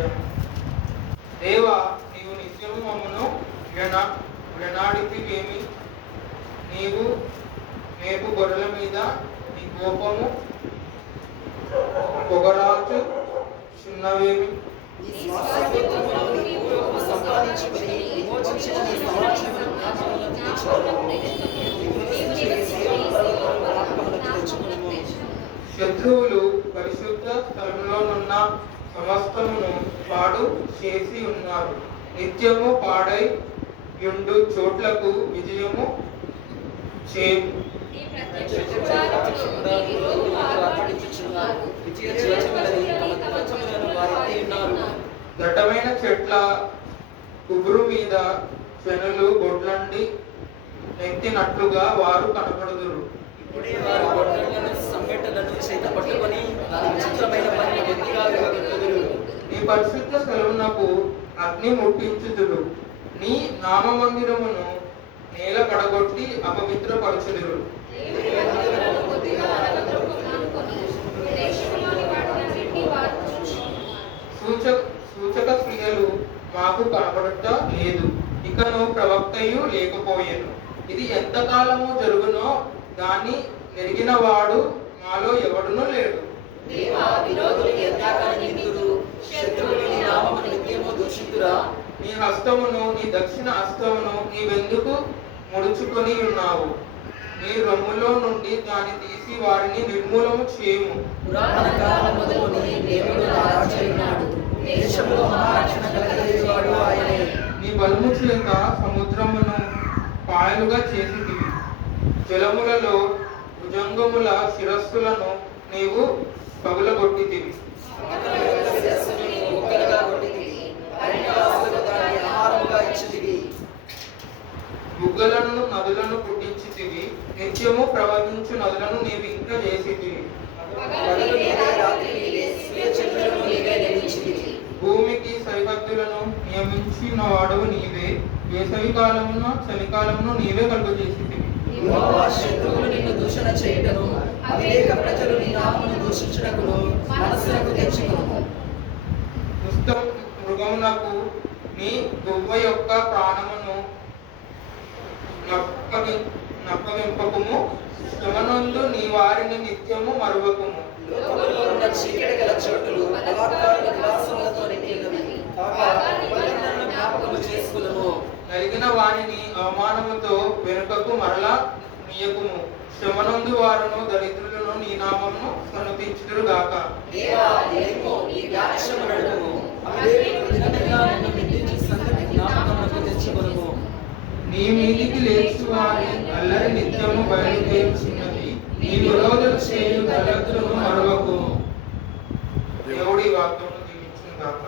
సహజము. దేవా, నీవు నిత్యము మమ్మను విడనాడితివేమి? నీవు మేపు గొర్రెల మీద నీ కోపము పొగరాచుచున్నవేమి? శత్రువులు పరిశుద్ధ స్థలంలోనున్న సమస్తమును పాడు చేసి ఉన్నారు. నిత్యము పాడై యుండు చోట్లకు విజయము చేయు. దట్టమైన చెట్ల కుబురు మీద శనులు గొడ్లండి నెత్తినట్లుగా వారు కనపడుదురు. నీ పరిశుద్ధ స్థలమునకు అగ్ని ముట్టించుదురు. నీ నామ మందిరమును నేల కడగొట్టి అపవిత్రపరచుదురు. సూచక క్రియలు మాకు కనపడట లేదు, ఇకను ప్రవక్తయు లేకపోయేను. ఇది ఎంతకాలము జరుగునో దాన్ని ఎరిగిన వాడు మాలో ఎవడునూ లేడు. నీ హస్తమును, నీ దక్షిణ హస్తమును నీవెందుకు ముడుచుకొని ఉన్నావు? నీ రొమ్ములో నుండి దాన్ని తీసి వారిని నిర్మూలము చేయము. నీ బలము చేత సముద్రమును పాయలుగా చేసితివి. జలములలో భుజంగముల శిరస్సులను నీవు పగులగొట్టితివి. బుగ్గలను నదులను పుట్టించితివి. నిత్యము ప్రవహించు నదులను నీవు ఇంకా చేసితివి. భూమికి సరిహద్దులను నియమించిన వాడవు నీవే. వేసవి కాలమున చలికాలమును నీవే కలుగజేసితివి. దూషణ చేయటను అవివేక ప్రజలు నీ నామమును దూషించుటకును మనస్సులకు తెచ్చుకొనుము. దుష్ట మృగమునకు నీ గువ్వ యొక్క ప్రాణమును నప్పగింపకుము. శ్రమనందు నీ వారిని నిత్యము మరువకుము. చీకటి గల చోటులు బలాత్కారుల నివాసములతో నిండినవి. కలిగిన వారిని అవమానముతో వెనుకకు మరలా నీయకుము. శ్రమనందు వారును దరిద్రులను నీ నామమును సన్నతించుదురు గాక. నీ మీదికి లేచి వారి అల్లరి నిత్యము బయలుదేరుచున్నది. నీ విరోధులు చేయు దరిద్రులను మరవకు. దేవుడి వాక్యమును దీవించును గాక.